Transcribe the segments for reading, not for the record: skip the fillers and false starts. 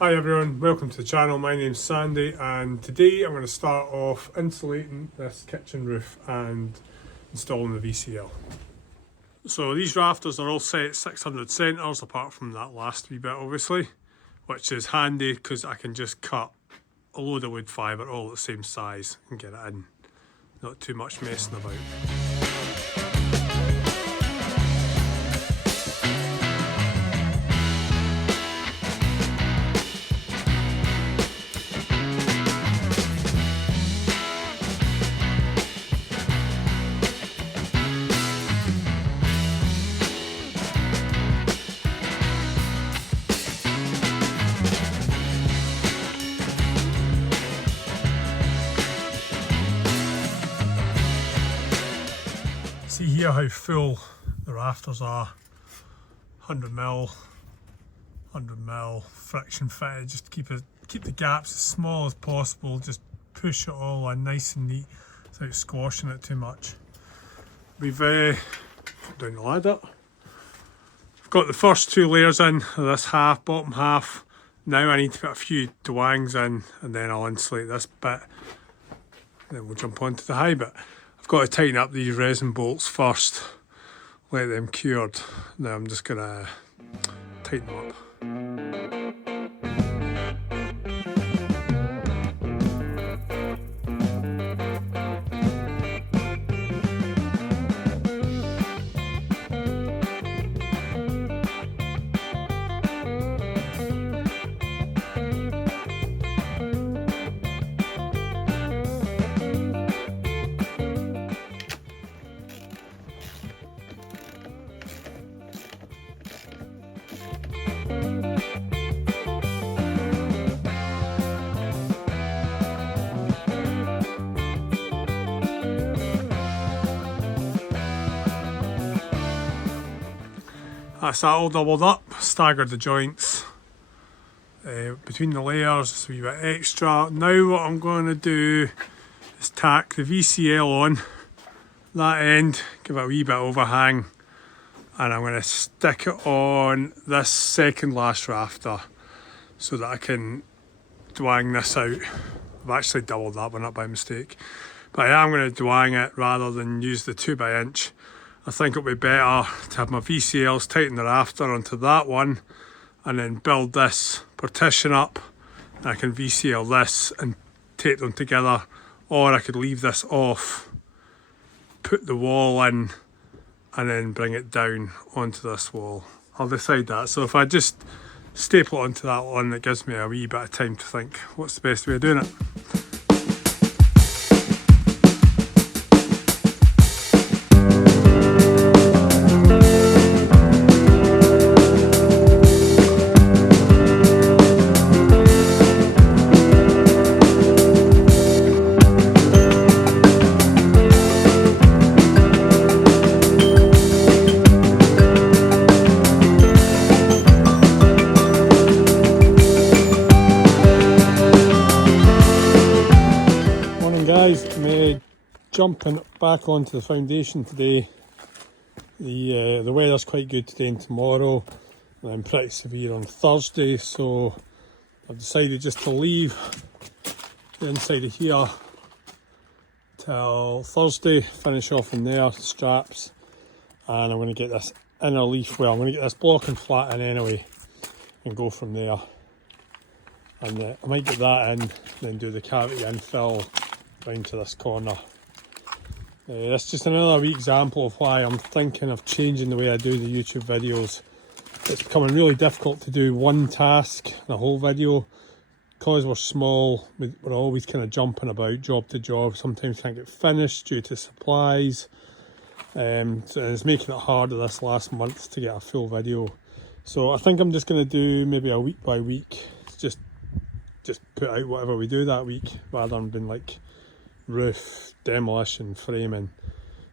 Hi everyone, welcome to the channel. My name's Sandy and today I'm going to start off insulating this kitchen roof and installing the VCL. So these rafters are all set 600 centres apart from that last wee bit obviously, which is handy because I can just cut a load of wood fibre all at the same size and get it in. Not too much messing about. See here how full the rafters are. 100mm, 100mm friction fitted, just keep the gaps as small as possible, just push it all in nice and neat without squashing it too much. We've down the ladder. I've got the first two layers in of this bottom half. Now I need to put a few dwangs in and then I'll insulate this bit. Then we'll jump onto the high bit. I've got to tighten up these resin bolts first, let them cured. Now I'm just going to tighten them up. That's that all doubled up, staggered the joints between the layers, so a wee bit extra. Now what I'm going to do is tack the VCL on that end, give it a wee bit overhang, and I'm going to stick it on this second last rafter so that I can dwang this out. I've actually doubled that one up by mistake, but I am going to dwang it rather than use the 2x1. I think it'll be better to have my VCLs tighten the rafter onto that one and then build this partition up. I can VCL this and tape them together, or I could leave this off, put the wall in and then bring it down onto this wall. I'll decide that. So if I just staple it onto that one, it gives me a wee bit of time to think what's the best way of doing it. Jumping back onto the foundation today. The weather's quite good today and tomorrow, and I'm pretty severe on Thursday, so I've decided just to leave the inside of here till Thursday, finish off in there, straps, and I'm going to get this inner leaf, well I'm going to get this block and flat in anyway and go from there. And I might get that in, then do the cavity infill round to this corner. That's just another wee example of why I'm thinking of changing the way I do the YouTube videos. It's becoming really difficult to do one task in a whole video. Because we're small, we're always kind of jumping about job to job. Sometimes can't get finished due to supplies. So it's making it harder this last month to get a full video. So I think I'm just going to do maybe a week by week. Just put out whatever we do that week rather than being like roof, demolition, framing.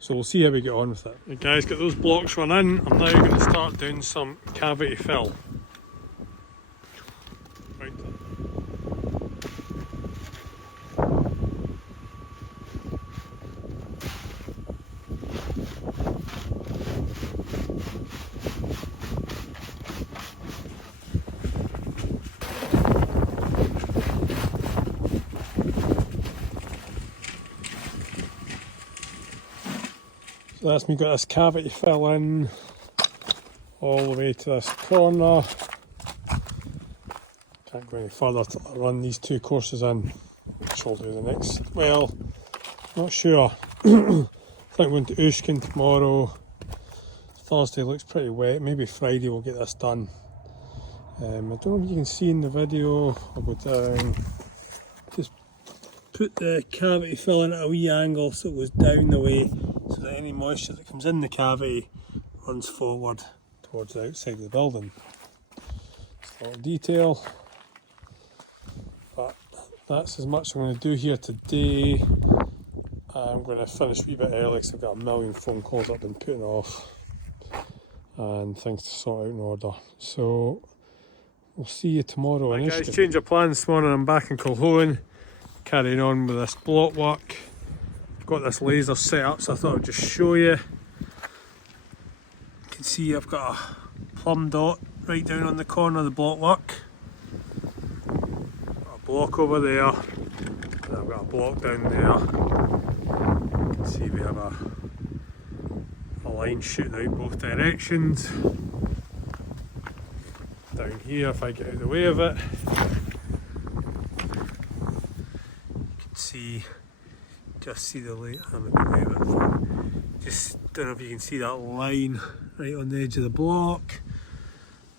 So we'll see how we get on with it. Right guys, get those blocks run in. I'm now going to start doing some cavity fill. Right. So that's me got this cavity fill in all the way to this corner. Can't go any further till I run these two courses in, which I'll do the next, well, not sure. I think I'm going to Ushkin tomorrow. Thursday looks pretty wet, maybe Friday we'll get this done. I don't know if you can see in the video, I'll go down, just put the cavity fill in at a wee angle so it goes down the way, so that any moisture that comes in the cavity runs forward towards the outside of the building. It's a little detail, but that's as much I'm going to do here today. I'm going to finish a wee bit early because I've got a million phone calls I've been putting off and things to sort out in order. So we'll see you tomorrow. Right guys, change of plans this morning. I'm back in Colquhoun, carrying on with this block work. I've got this laser set up, so I thought I'd just show you. You can see I've got a plumb dot right down on the corner of the block work. Got a block over there, and I've got a block down there. You can see we have a line shooting out both directions. Down here, if I get out of the way of it, you can see, just see the light. I'm in the way of it. Just don't know if you can see that line right on the edge of the block.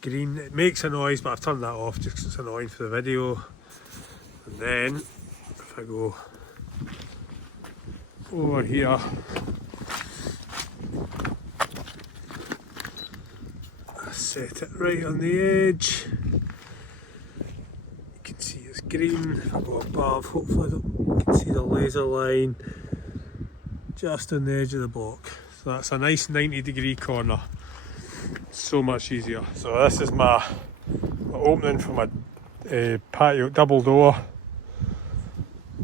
Green, it makes a noise, but I've turned that off just because it's annoying for the video. And then, if I go over here, set it right on the edge. You can see it's green. If I go above, hopefully you can see the laser line just on the edge of the block. So that's a nice 90-degree corner. So much easier. So this is my opening for my patio double door.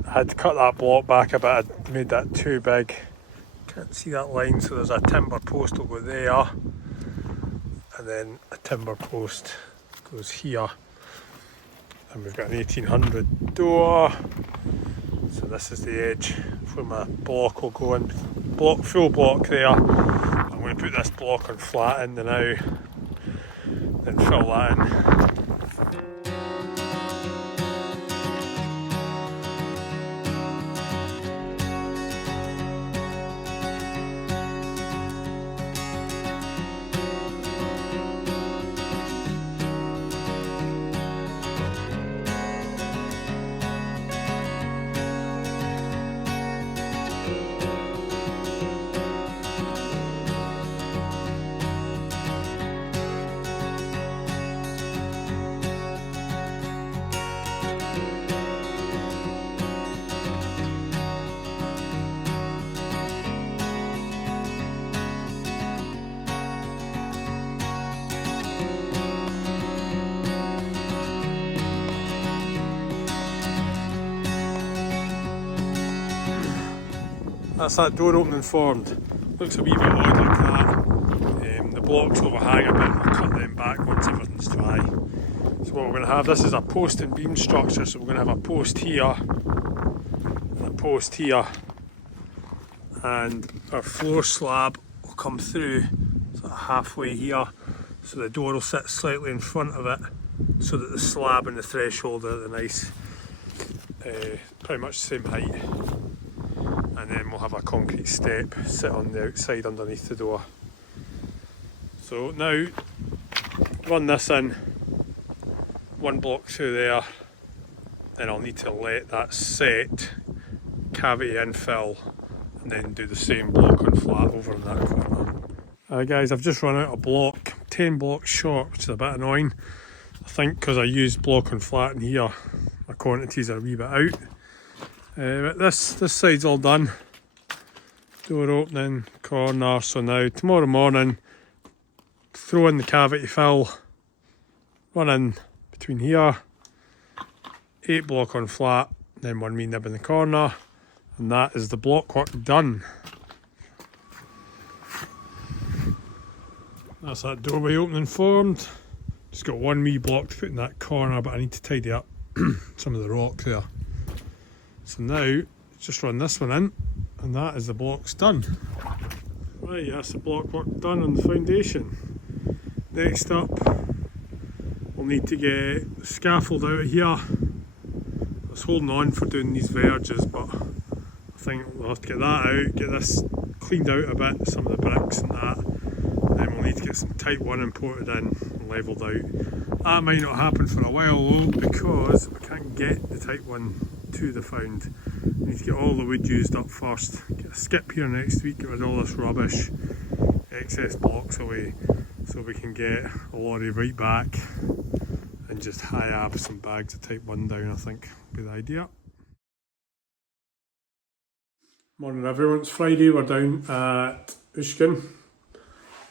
I had to cut that block back a bit. I made that too big. Can't see that line, so there's a timber post will go there. And then a timber post goes here, and we've got an 1800 door, so this is the edge where my block will go in, full block there. I'm going to put this block on flat in the now, then fill that in. That's that door opening formed. Looks a wee bit odd like that. The blocks overhang a bit, I'll cut them back once everything's dry. So what we're going to have, this is a post and beam structure, so we're going to have a post here and a post here, and our floor slab will come through sort of halfway here, so the door will sit slightly in front of it, so that the slab and the threshold are the nice, pretty much the same height. And then we'll have a concrete step sit on the outside underneath the door. So now run this in, one block through there, then I'll need to let that set, cavity infill, and then do the same block on flat over in that corner. Guys, I've just run out of block, 10 blocks short, which is a bit annoying. I think because I used block on flat in here, my quantities are a wee bit out. But this side's all done. Door opening, corner. So now tomorrow morning, throw in the cavity fill, run in between here, 8 block on flat, then 1 wee nib in the corner, and that is the block work done. That's that doorway opening formed. Just got 1 wee block to put in that corner, but I need to tidy up some of the rock there. So now, just run this one in, and that is the blocks done. Right, that's the block work done on the foundation. Next up, we'll need to get the scaffold out of here. I was holding on for doing these verges, but I think we'll have to get that out, get this cleaned out a bit, some of the bricks and that. And then we'll need to get some type 1 imported in and levelled out. That might not happen for a while though, because we can't get the type 1 to the found. We need to get all the wood used up first. Get a skip here next week, get rid of all this rubbish, excess blocks away, so we can get a lorry right back and just high-ab some bags of type 1 down, I think would be the idea. Morning everyone, it's Friday, we're down at Ushkin,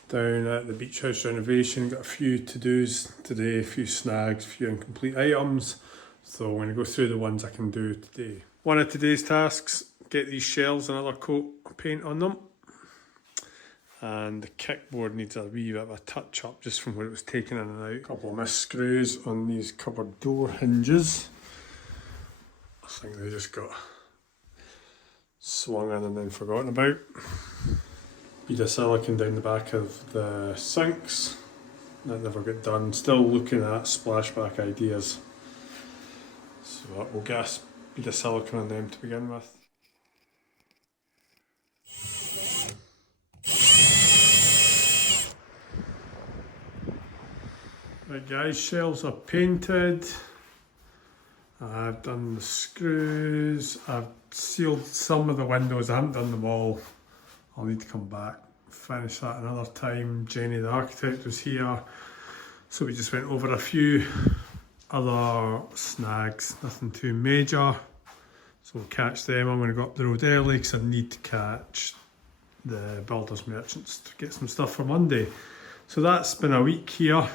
down at the beach house renovation. Got a few to-dos today, a few snags, a few incomplete items, so I'm going to go through the ones I can do today. One of today's tasks, get these shelves another coat of paint on them, and the kickboard needs a wee bit of a touch up just from where it was taken in and out. A couple of missed screws on these cupboard door hinges. I think they just got swung in and then forgotten about. Bead of silicone down the back of the sinks, that never got done. Still looking at splashback ideas, so we'll get a bead of silicone on them to begin with. Right guys, shelves are painted. I've done the screws, I've sealed some of the windows, I haven't done them all. I'll need to come back, finish that another time. Jenny the architect was here, so we just went over a few other snags, nothing too major. So we'll catch them. I'm going to go up the road early because I need to catch the builders merchants to get some stuff for Monday. So that's been a week here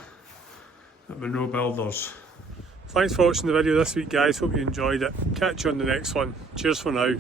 at the No Builders. Thanks for watching the video this week guys, hope you enjoyed it. Catch you on the next one. Cheers for now.